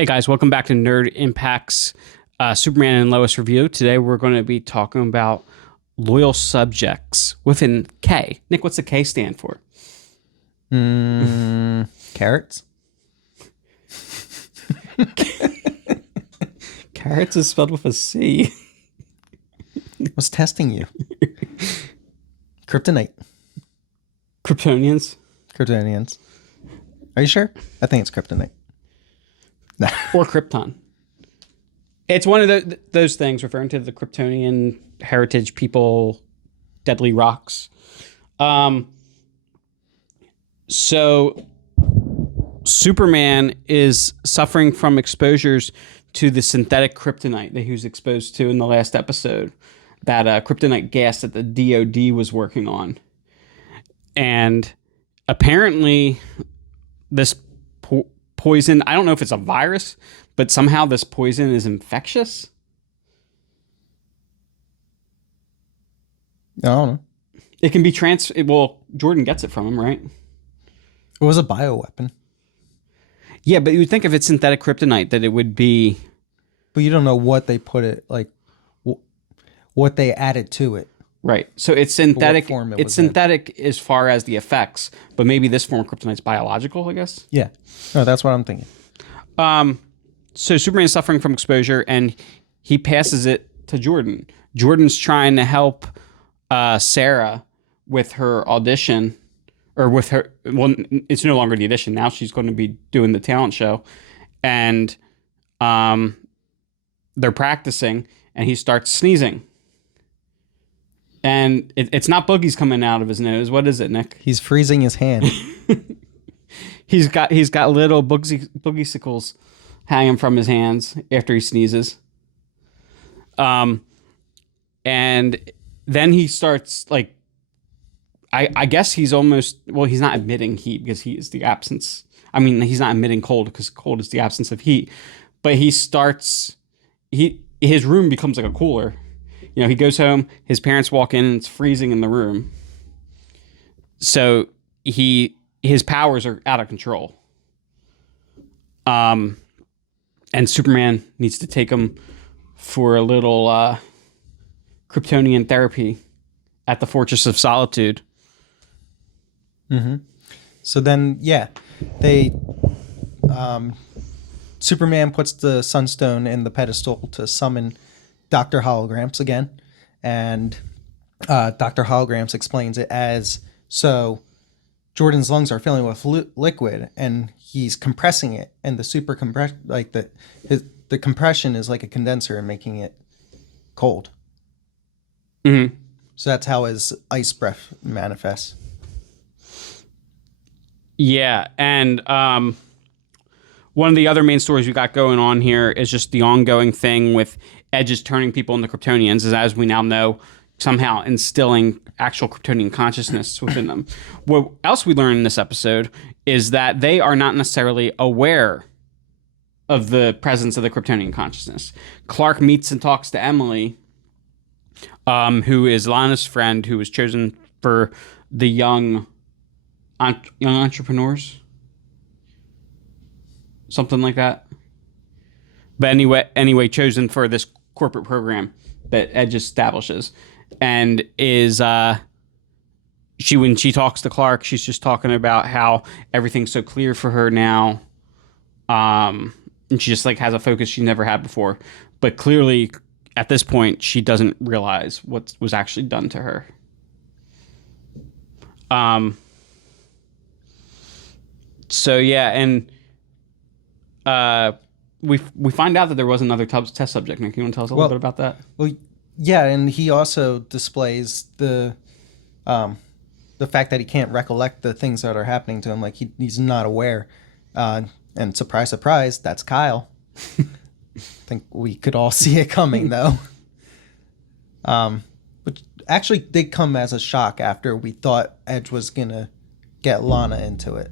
Hey guys, welcome back to Nerd Impact's Superman and Lois review. Today we're going to be talking about loyal subjects with an K. Nick, what's the K stand for? Carrots? Carrots is spelled with a C. I was testing you. Kryptonite. Kryptonians. Kryptonians. Are you sure? I think it's kryptonite. Or Krypton. It's one of those things referring to the Kryptonian heritage people, deadly rocks. So Superman is suffering from exposures to the synthetic kryptonite that he was exposed to in the last episode. That kryptonite gas that the DOD was working on. And apparently this poison, I don't know if it's a virus, but somehow this poison is infectious. I don't know. It can be well, Jordan gets it from him, right? It was a bioweapon. Yeah, but you would think if it's synthetic kryptonite that it would be... But you don't know what they put it, like, what they added to it. Right. So it's synthetic. It's synthetic as far as the effects, but maybe this form of kryptonite's biological, I guess. Yeah. No, that's what I'm thinking. So Superman is suffering from exposure, and he passes it to Jordan. Jordan's trying to help Sarah with her audition, or with her. Well, it's no longer the audition now. She's going to be doing the talent show, and they're practicing, and he starts sneezing. And it's not boogies coming out of his nose. What is it, Nick? He's freezing his hand. He's got little boogiesicles hanging from his hands after he sneezes. And then he starts, like, I guess he's almost, well, he's not emitting heat because heat is the absence. I mean, he's not emitting cold because cold is the absence of heat. But he starts, his room becomes like a cooler. You know, he goes home, his parents walk in, and it's freezing in the room. So his powers are out of control. And Superman needs to take him for a little Kryptonian therapy at the Fortress of Solitude. Mm-hmm. So then, yeah, they Superman puts the Sunstone in the pedestal to summon Dr. Holograms again, and Dr. Holograms explains it as, so Jordan's lungs are filling with liquid, and he's compressing it, and the the compression is like a condenser and making it cold. Mm-hmm. So that's how his ice breath manifests. Yeah, and one of the other main stories we got going on here is just the ongoing thing with Edge's turning people into Kryptonians, as we now know, somehow instilling actual Kryptonian consciousness within them. What else we learn in this episode is that they are not necessarily aware of the presence of the Kryptonian consciousness. Clark meets and talks to Emily, who is Lana's friend, who was chosen for the young entrepreneurs. Something like that. But anyway, chosen for this corporate program that Edge establishes, and is when she talks to Clark, she's just talking about how everything's so clear for her now, and she just like has a focus she never had before. But clearly, at this point, she doesn't realize what was actually done to her. So yeah, and we find out that there was another test subject. Nick, you want to tell us a little bit about that? Well, yeah, and he also displays the fact that he can't recollect the things that are happening to him. Like he's not aware. And surprise, surprise, that's Kyle. I think we could all see it coming, though. But actually did come as a shock after we thought Edge was gonna get Lana into it,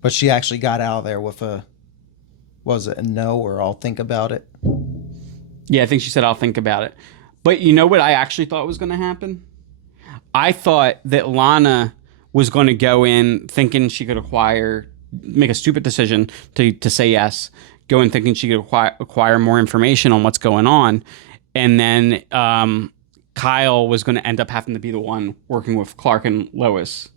but she actually got out of there with was it a no, or I'll think about it? Yeah, I think she said, I'll think about it. But you know what I actually thought was going to happen? I thought that Lana was going to go in thinking she could make a stupid decision to say yes, go in thinking she could acquire more information on what's going on. And then Kyle was going to end up having to be the one working with Clark and Lois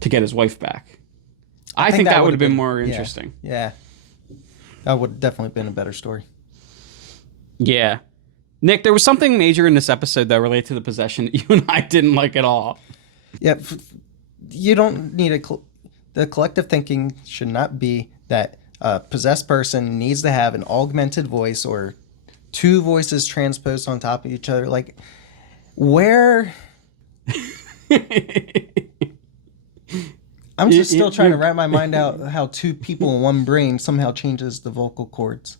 to get his wife back. I think that would have been more interesting. Yeah. That would have definitely been a better story. Yeah. Nick, there was something major in this episode that related to the possession that you and I didn't like at all. Yeah. You don't need the collective thinking should not be that a possessed person needs to have an augmented voice or two voices transposed on top of each other. Like, where... I'm just still trying to wrap my mind out how two people in one brain somehow changes the vocal cords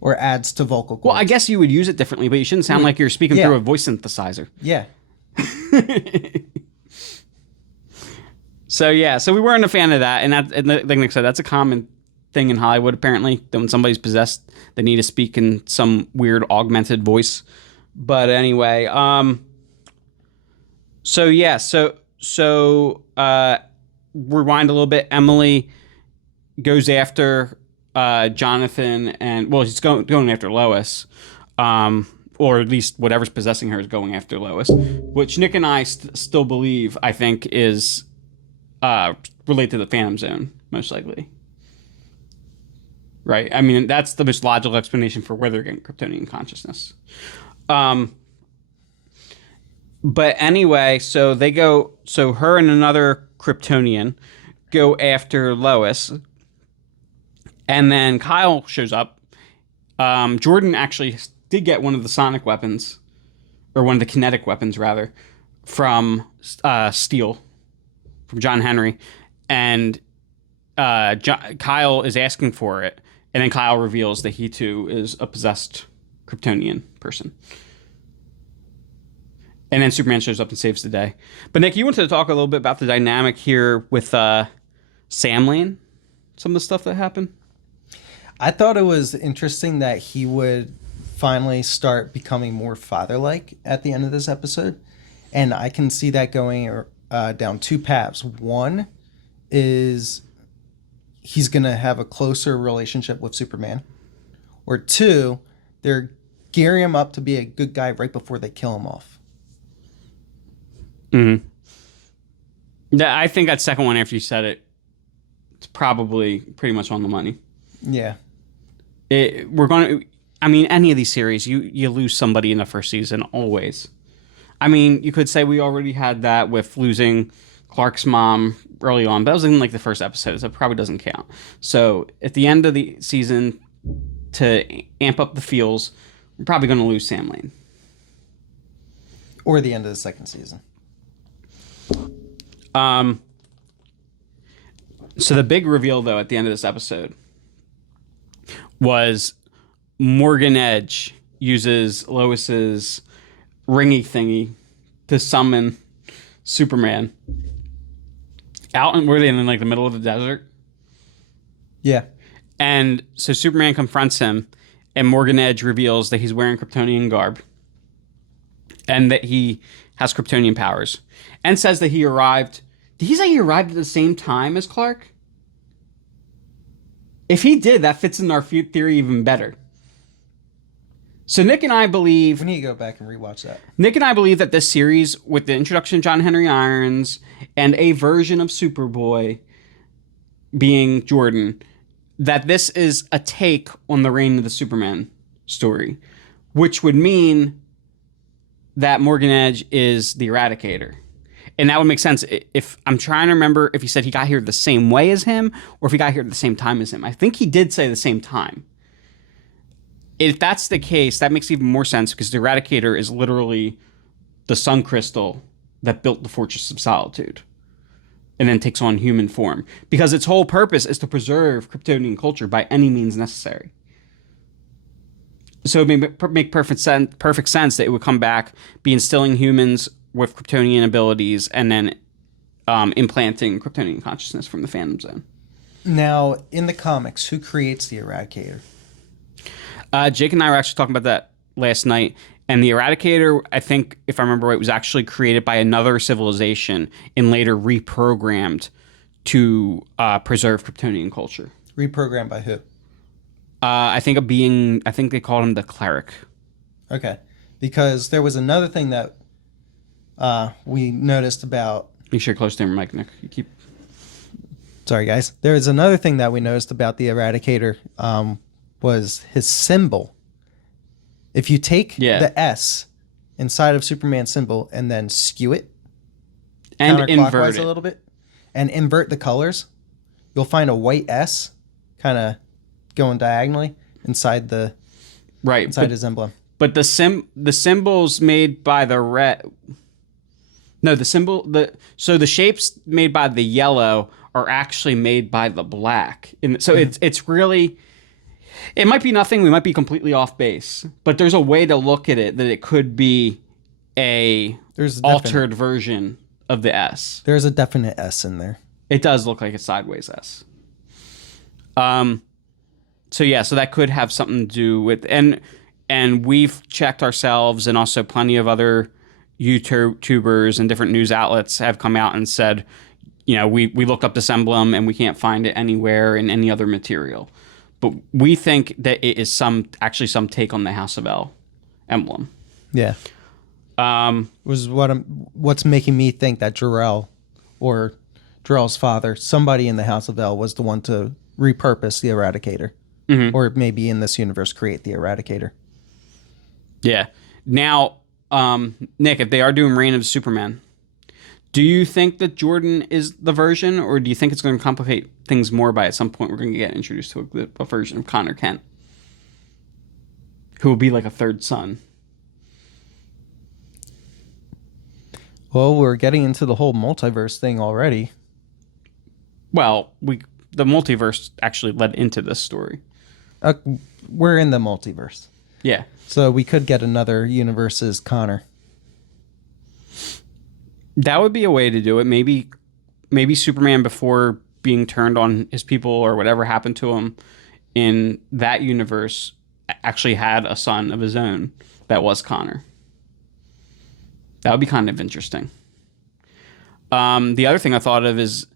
or adds to vocal cords. Well, I guess you would use it differently, but you shouldn't sound like you're speaking through a voice synthesizer. Yeah. So we weren't a fan of that, and like Nick said, that's a common thing in Hollywood apparently. That when somebody's possessed, they need to speak in some weird augmented voice. But anyway, rewind a little bit. Emily goes after Jonathan, and he's going after Lois, or at least whatever's possessing her is going after Lois, which Nick and I still believe, I think, is related to the Phantom Zone, most likely. Right? I mean, that's the most logical explanation for where they're getting Kryptonian consciousness. But anyway, so her and another Kryptonian go after Lois, and then Kyle shows up. Jordan actually did get one of the sonic weapons, or one of the kinetic weapons, rather, from Steel, from John Henry, and Kyle is asking for it, and then Kyle reveals that he too is a possessed Kryptonian person. And then Superman shows up and saves the day. But Nick, you wanted to talk a little bit about the dynamic here with Sam Lane, some of the stuff that happened? I thought it was interesting that he would finally start becoming more father-like at the end of this episode. And I can see that going down two paths. One is he's going to have a closer relationship with Superman. Or two, they're gearing him up to be a good guy right before they kill him off. Mm-hmm. Yeah, I think that second one, after you said it, it's probably pretty much on the money. Yeah. Any of these series, you lose somebody in the first season, always. I mean, you could say we already had that with losing Clark's mom early on, but that was in like the first episode, so it probably doesn't count. So at the end of the season, to amp up the feels, we're probably going to lose Sam Lane. Or the end of the second season. So the big reveal, though, at the end of this episode was Morgan Edge uses Lois's ringy thingy to summon Superman out, and were they in like the middle of the desert? Yeah. And so Superman confronts him, and Morgan Edge reveals that he's wearing Kryptonian garb and that he has Kryptonian powers, and says that he arrived. Did he say he arrived at the same time as Clark? If he did, that fits in our theory even better. So Nick and I believe... We need to go back and rewatch that. Nick and I believe that this series, with the introduction of John Henry Irons and a version of Superboy being Jordan, that this is a take on the Reign of the Superman story, which would mean that Morgan Edge is the Eradicator. And that would make sense if I'm trying to remember if he said he got here the same way as him or if he got here at the same time as him. I think he did say the same time. If that's the case, that makes even more sense because the Eradicator is literally the sun crystal that built the Fortress of Solitude and then takes on human form, because its whole purpose is to preserve Kryptonian culture by any means necessary. So it would make perfect sense that it would come back, be instilling humans with Kryptonian abilities, and then implanting Kryptonian consciousness from the Phantom Zone. Now, in the comics, who creates the Eradicator? Jake and I were actually talking about that last night, and the Eradicator, I think, if I remember right, was actually created by another civilization and later reprogrammed to preserve Kryptonian culture. Reprogrammed by who? I think they called him the cleric. Okay. Because there was another thing that we noticed about... Make sure you're close to him, Mike. Nick. You keep... Sorry, guys. There is another thing that we noticed about the Eradicator was his symbol. If you take the S inside of Superman's symbol and then skew it and invert a little bit and invert the colors, you'll find a white S kind of going diagonally inside his emblem. But the symbols made by the red... No, so the shapes made by the yellow are actually made by the black. So it's really... It might be nothing. We might be completely off base. But there's a way to look at it that it could be there's altered version of the S. There's a definite S in there. It does look like a sideways S. So that could have something to do with... And we've checked ourselves, and also plenty of other YouTubers and different news outlets have come out and said, we looked up this emblem and we can't find it anywhere in any other material. But we think that it is some take on the House of L emblem. Yeah. Was what's making me think that Jor-El or Jor-El's father, somebody in the House of L, was the one to repurpose the Eradicator. Mm-hmm. Or maybe in this universe create the Eradicator. Yeah. Now, Nick, if they are doing Reign of Superman, do you think that Jordan is the version, or do you think it's going to complicate things more by at some point we're going to get introduced to a version of Connor Kent, who will be like a third son? Well, we're getting into the whole multiverse thing already. Well, the multiverse actually led into this story. We're in the multiverse. Yeah. So we could get another universe's Connor. That would be a way to do it. Maybe Superman, before being turned on his people or whatever happened to him in that universe, actually had a son of his own that was Connor. That would be kind of interesting. The other thing I thought of is,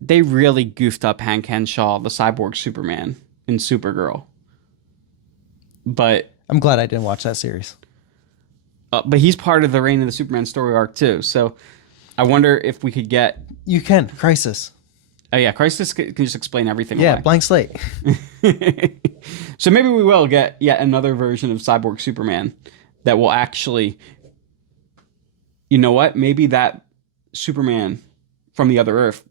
they really goofed up Hank Henshaw, the cyborg Superman, in Supergirl. But I'm glad I didn't watch that series. But he's part of the Reign of the Superman story arc too. So I wonder if we could get... You can. Crisis. Oh yeah, Crisis can just explain everything away. Yeah, blank slate. So maybe we will get yet another version of cyborg Superman that will actually... You know what? Maybe that Superman from the other Earth,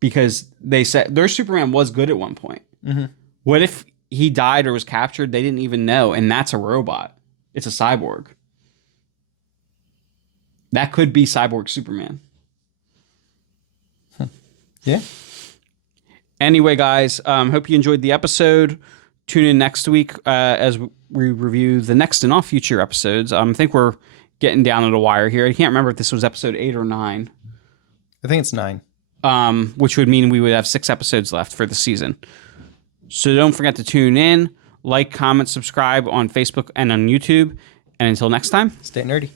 because they said their Superman was good at one point. Mm-hmm. What if he died or was captured? They didn't even know, and that's a robot. It's a cyborg. That could be cyborg Superman. Yeah. Anyway, guys, hope you enjoyed the episode. Tune in next week as we review the next and all future episodes. I think we're getting down to the wire here. I can't remember if this was episode 8 or 9. I think it's 9. Which would mean we would have 6 episodes left for the season. So don't forget to tune in, like, comment, subscribe on Facebook and on YouTube. And until next time, stay nerdy.